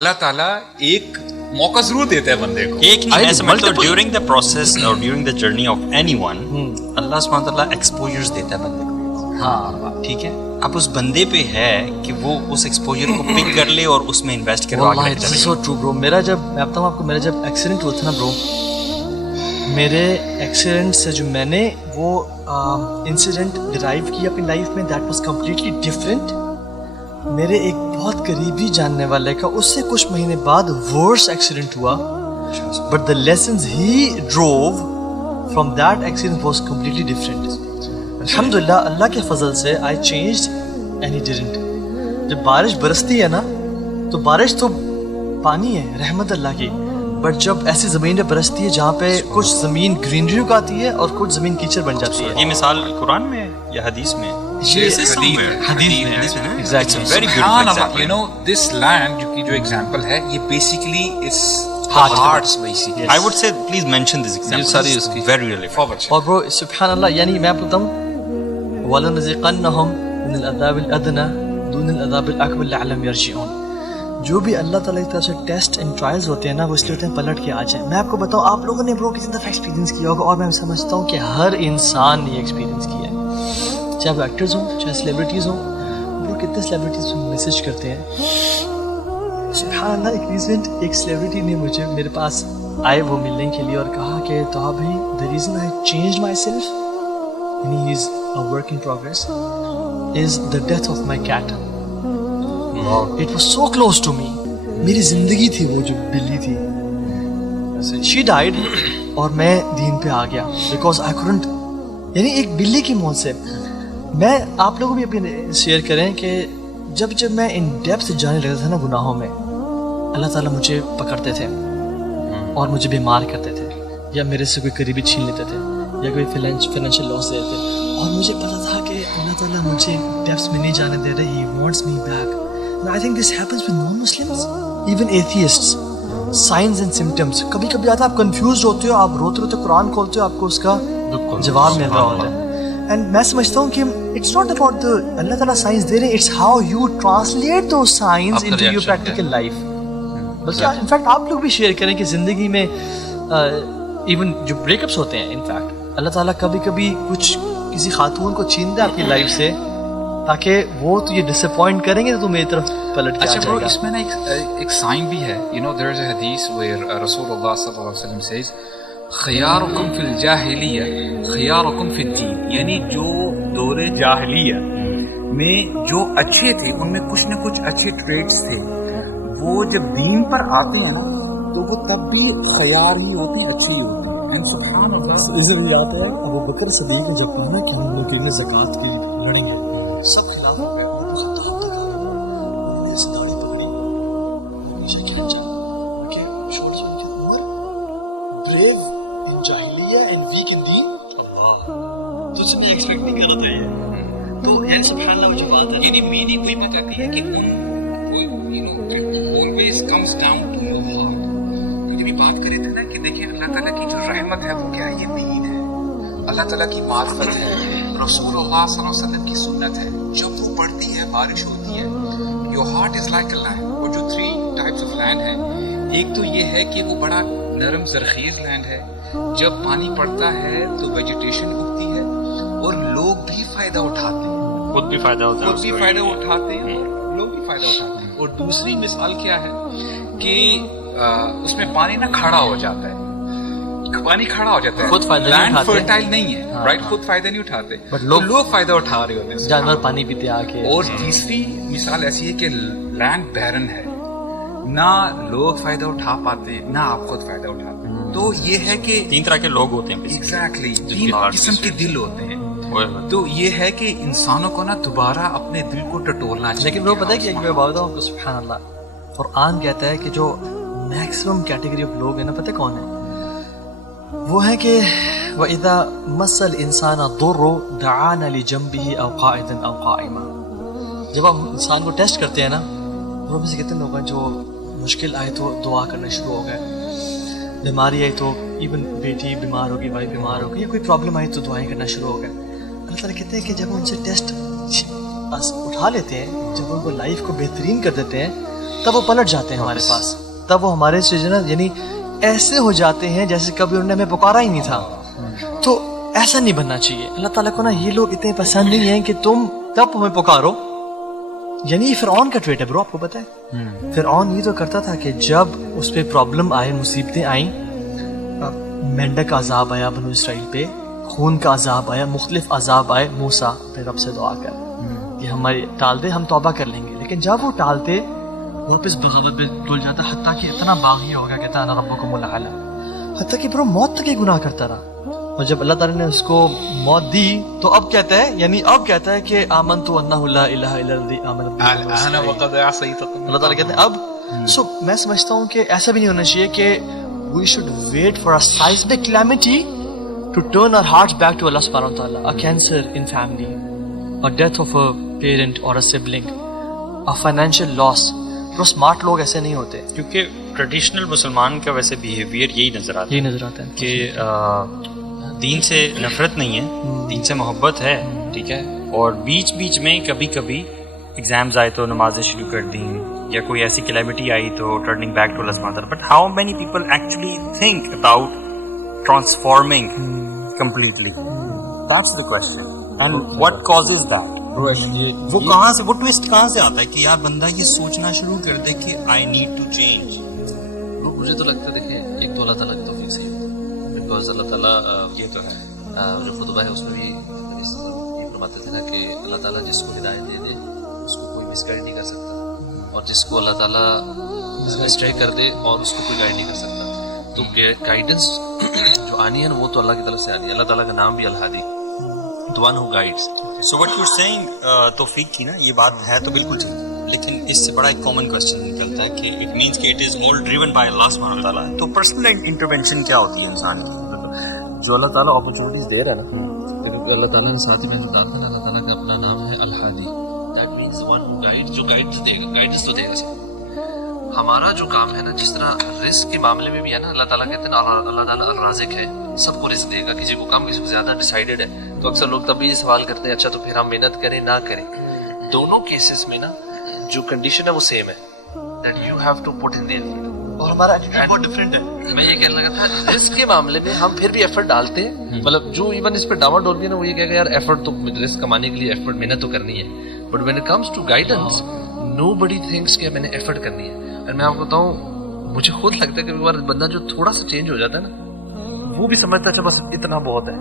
اللہ تعالیٰ ایک موقع ضرور دیتا ہے بندے کو. ایک نہیں میں سمجھتا ہوں ڈیورنگ دا پروسیس اور during the journey of any one Allah سبحانہ تعالیٰ ایکسپوجرز دیتا ہے بندے کو. ہاں ٹھیک ہے, اب اس بندے پہ ہے کہ وہ اس ایکسپوجر کو پک کر لے اور اس میں انویسٹ کرے. واللہ اٹس سو ٹرو برو. میرا جب میں بتاؤں آپ کو, میرا جب ایکسیڈنٹ ہوا تھا نا برو, میرے ایکسیڈنٹ سے جو میں نے وہ انسیڈنٹ ڈرائیو کیا اپنی لائف میں, دیٹ واز کمپلیٹلی ڈفرینٹ. میرے ایک بہت قریبی جاننے والے کا اس سے کچھ مہینے بعد ورس ایکسیڈنٹ ہوا, but the lessons he drew from that accident was completely different. الحمدللہ اللہ کے فضل سے I changed and he didn't. جب بارش برستی ہے نا تو بارش تو پانی ہے رحمت اللہ کی, بٹ جب ایسی زمین پہ برستی ہے جہاں پہ کچھ زمین گرینری اگاتی ہے اور کچھ زمین کیچڑ بن جاتی ہے. یہ مثال قرآن میں ہے یا حدیث میں؟ You know, this land جو example ہے یہ basically is hearts basically. I would say please mention this example. It's very relevant. اور برو سبحان اللہ, یعنی میں آپ کو بتاؤں وَلَنُذِيقَنَّهُم مِّنَ الْعَذَابِ الْأَدْنَىٰ دُونَ الْعَذَابِ الْأَكْبَرِ لَعَلَّهُمْ يَرْجِعُونَ. جو بھی اللہ تعالیٰ کی طرف سے ٹیسٹ اینڈ ٹرائلز ہوتے ہیں نا, وہ اس لیے ہوتے ہیں پلٹ کے آ جائیں. میں آپ کو بتاؤں, آپ لوگوں نے برو کسی دفعہ ایکسپیرینس کیا ہوگا, اور میں سمجھتا ہوں کہ ہر انسان نے یہ ایکسپیرینس کیا ہے, چاہے وہ ایکٹرز ہوں چاہے سیلیبریٹیز ہوں. برو کتنے سیلیبریٹیز میسج کرتے ہیں سبحان اللہ. ایک ریسنٹ ایک سیلیبریٹی نے مجھے میرے پاس آئے وہ ملنے کے لیے اور کہا کہ تو بھائی the reason I changed myself and he is a work in progress is the death of my cat. It was so close to me. میری زندگی تھی وہ جو بلی تھی, she died اور میں دین پہ آ گیا because I couldn't, یعنی ایک بلی کی موت سے. میں آپ لوگوں بھی اپنی شیئر کریں کہ جب میں ان ڈیپتھ جانے لگتا تھا نا گناہوں میں, اللہ تعالیٰ مجھے پکڑتے تھے اور مجھے بیمار کرتے تھے, یا میرے سے کوئی قریبی چھین لیتے تھے, یا کوئی فائنینشیل لاس دیتے تھے, اور مجھے پتا تھا کہ اللہ تعالیٰ مجھے ڈیپتھس میں نہیں جانے دے رہے. He wants me back. And I think this happens with non-Muslims, even atheists. Signs and symptoms. کبھی کبھی آتا ہے آپ کنفیوزڈ ہوتے ہو, آپ روتے روتے قرآن کھولتے ہو, آپ کو اس کا جواب مل رہا ہوتا ہے. اینڈ میں سمجھتا ہوں کہ اٹس ناٹ اباؤٹ دا اللہ تعالیٰ سائنس دے رہے ہیں, it's how you translate those science into your practical life. بلکہ انفیکٹ آپ لوگ بھی شیئر کریں کہ زندگی میں ایون جو بریک اپس ہوتے ہیں, انفیکٹ اللہ تعالیٰ کبھی کبھی کچھ کسی خاتون کو چھین دے آپ کی لائف سے تاکہ وہ تو یہ ڈس اپوائنٹ کریں گے تو تو میری طرف پلٹ کے آ جائے گا. اس میں نا ایک سائن بھی ہے, you know there is a hadith where رسول اللہ صلی اللہ علیہ وسلم says خیارکم فی الجاہلیہ خیارکم فی الدین. یعنی جو دور جاہلیہ میں جو اچھے تھے ان میں کچھ نہ کچھ اچھے ٹریٹس تھے, وہ جب دین پر آتے ہیں نا تو وہ تب بھی خیار ہی ہوتے ہیں, اچھے ہی ہوتے ہیں. And سبحان اللہ, اس میں یاد ہے ابو بکر صدیق نے جب کہا نا کہ ہم لوگ کے زکوٰۃ کے لیے لڑیں گے, سب خلاف ہو گئے. انہوں نے اس داڑھی پکڑی, نیچے کھینچا کہ شورش میں کہ عمر بریو ان جاہلیہ اینڈ ویک ان دین. اللہ تجھ سے میں ایکسپیکٹ نہیں کر رہا تھا یہ. تو یعنی سبحان اللہ وہ جو بات ہے, یعنی میری کوئی بتاتی ہے کہ always comes down to your heart. جب یہ بات کرے تھے نا کہ دیکھیں اللہ تعالیٰ کی جو رحمت ہے وہ کیا ہے, یہ دین ہے, اللہ تعالیٰ کی معرفت ہے, رسول اللہ صلی اللہ علیہ وسلم کی سنت ہے. جب وہ پڑتی ہے بارش ہوتی ہے, your heart is like a land. اور جو 3 types of land ہیں, ایک تو یہ ہے کہ وہ بڑا نرم زرخیز لینڈ ہے, جب پانی پڑتا ہے تو ویجیٹیشن اگتی ہے اور لوگ بھی فائدہ اٹھاتے ہیں, خود بھی فائدہ اٹھاتے ہیں اور لوگ بھی فائدہ اٹھاتے ہیں. اور دوسری مثال کیا ہے کہ اس میں پانی نا کھڑا ہو جاتا ہے, پانی کھڑا ہو جاتا ہے, خود فائدہ نہیں اٹھاتے, فرٹائل نہیں ہے, رائٹ, خود فائدہ نہیں اٹھاتے, بٹ لوگ فائدہ اٹھا رہے ہوتے ہیں, جانور پانی پیتے آ کے. اور تیسری مثال ایسی ہے کہ لینڈ بیرن ہے, نہ لوگ فائدہ اٹھا پاتے نہ آپ خود فائدہ اٹھاتے ہیں. تو یہ ہے کہ 3 طرح کے لوگ ہوتے ہیں, ایگزیکٹلی 3 قسم کے دل ہوتے ہیں. تو یہ ہے کہ انسانوں کو نا دوبارہ اپنے دل کو ٹٹولنا چاہیے. لیکن وہ پتہ ہے کہ ایک میں بات بتاؤں آپ کو, سبحان اللہ, قرآن کہتا ہے کہ جو میکسیمم کیٹیگری آف لوگ ہیں نا, پتہ کون ہے وہ ہے کہ وَإِذَا مَسَّ الْإِنسَانَ الضُّرُّ دَعَانَ لِجَنبِهِ أَوْ قَاعِدًا أَوْ قَائِمًا. جب ہم انسان کو ٹیسٹ کرتے ہیں نا, وہ میں سے کتنے لوگ ہیں جو مشکل آئے تو دعا کرنا شروع ہو گئے, بیماری آئی تو ایون بیٹی بیمار ہوگی, وائف بیمار ہوگی, یا کوئی پرابلم آئی تو دعائیں کرنا شروع ہو گئے. اللہ تعالیٰ کہتے ہیں کہ جب ان سے ٹیسٹ اٹھا لیتے ہیں, جب ان کو لائف کو بہترین کر دیتے ہیں, تب وہ پلٹ جاتے ہیں ہمارے پاس, تب وہ ہمارے سے جو نا یعنی ایسے ہو جاتے ہیں جیسے کبھی انہوں نے ہمیں پکارا ہی نہیں تھا. تو ایسا نہیں بننا چاہیے. اللہ تعالیٰ کو نا یہ لوگ اتنے پسند نہیں ہیں کہ تم تب ہمیں پکارو. یعنی یہ فرعون کا ٹریٹ ہے برو, آپ کو پتہ ہے فرعون یہ تو کرتا تھا کہ جب اس پہ پرابلم آئے, مصیبتیں آئیں, مینڈک کا عذاب آیا بنو اسرائیل پہ, خون کا عذاب آیا, مختلف عذاب آئے, موسیٰ پہ رب سے دعا کر کہ ہماری ٹال دے, ہم توبہ کر لیں گے. لیکن جب وہ ٹالتے واپس بغضب پہ ڈول جاتا, حتیٰ کہ اتنا باغی ہو گیا کہتا انا ربکم الاعلی, حتیٰ کہ برو موت تک ہی گناہ کرتا رہا. اور جب اللہ تعالیٰ نے اس کو موت دی تو اب کہتا ہے, یعنی اب کہتا ہے کہ آمنت انہ لا الہ الا الذی آمنت انا وقد عصیت. اللہ تعالیٰ کہتے ہیں اب. سو میں سمجھتا ہوں کہ ایسا بھی نہیں ہونا چاہیے کہ we should wait for a seismic calamity to turn our hearts back to Allah subhanahu wa ta'ala. A cancer in family, a death of a parent or a sibling, a financial loss. تو smart لوگ ایسے نہیں ہوتے, کیونکہ traditional مسلمان کا ویسے behaviour یہی نظر آتا یہی نظر آتا ہے کہ دین سے نفرت نہیں ہے, دین سے محبت ہے, ٹھیک ہے, اور بیچ بیچ میں کبھی کبھی ایگزامز آئے تو نمازیں شروع کر دیں, یا کوئی ایسی کلیمٹی آئی تو ٹرننگ بیک ٹو اللہ سبحانہ وتعالی. But how many people actually think about transforming completely? That's the question. And what causes that? وہ کہاں سے, وہ ٹویسٹ کہاں سے آتا ہے کہ یار بندہ یہ سوچنا شروع کر دے کہ آئی نیڈ ٹو چینج؟ مجھے تو لگتا ہے دیکھیں, ایک تو اللہ تعالیٰ کی توفیق سے ہوتا ہے, بیکاز اللہ تعالیٰ یہ تو ہے, جو خطبہ ہے اس میں بھی نبی صلی اللہ علیہ وسلم یہ فرماتے تھے نا کہ اللہ تعالیٰ جس کو ہدایت دے دے اس کو کوئی مس گائڈ نہیں کر سکتا, اور جس کو اللہ تعالیٰ اسٹرے کر دے اور اس کو کوئی گائڈ نہیں کر سکتا. تو گائیڈنس جو آنی ہے نا وہ تو اللہ کی طرف سے آنی ہے. اللہ تعالیٰ کا نام بھی الہادی, the one who guides. So what you're saying, توفیق کی نا یہ بات ہے تو بالکل صحیح, لیکن اس سے بڑا ایک کامن کوسچن نکلتا ہے کہ اٹ مینس کہ it is all driven by Allah سبحانہ وتعالیٰ. تو پرسنل انٹرونشن کیا ہوتی ہے انسان کی؟ جو اللہ تعالیٰ اپرچونیٹیز دے رہا ہے نا, کیونکہ اللہ تعالیٰ نے ساتھ ہی میں جو ڈالتا ہے, اللہ تعالیٰ کا اپنا نام ہے الہادی. That means one who guide, جو گائیڈ دے گا, گائیڈنس تو دے گا سب. ہمارا جو کام ہے نا, جس طرح رزق کے معاملے میں بھی ہے نا, اللہ تعالیٰ کہتے ہیں نا اللہ تعالیٰ الرازق ہے, سب کو رزق دے گا, کسی کو کم کسی کو زیادہ ڈیسائیڈڈ ہے. تو اکثر لوگ تب بھی سوال کرتے ہیں اچھا تو پھر ہم محنت کریں نہ کریں. دونوں کیسز میں نا جو کنڈیشن ہے وہ سیم ہے, that you have to put in the effort. اور ہمارا ایٹیٹیوڈ بہت ڈفرینٹ ہے. میں یہ کہنے لگا تھا رزق کے معاملے میں ہم پھر بھی ایفرٹ ڈالتے ہیں, مطلب جو ایون اس پہ ڈاما ڈول بھی ہے نا, وہ یہ کہے گا یار ایفرٹ تو رزق کمانے کے لیے ایفرٹ محنت تو کرنی ہے. But when it comes to guidance nobody thanks کہ میں نے ایفرٹ کرنی ہے. اور میں آپ کو بتاؤں, مجھے خود لگتا ہے کہ ایک بار بندہ جو تھوڑا سا چینج ہو جاتا ہے نا, وہ بھی سمجھتا ہے اچھا بس اتنا بہت ہے.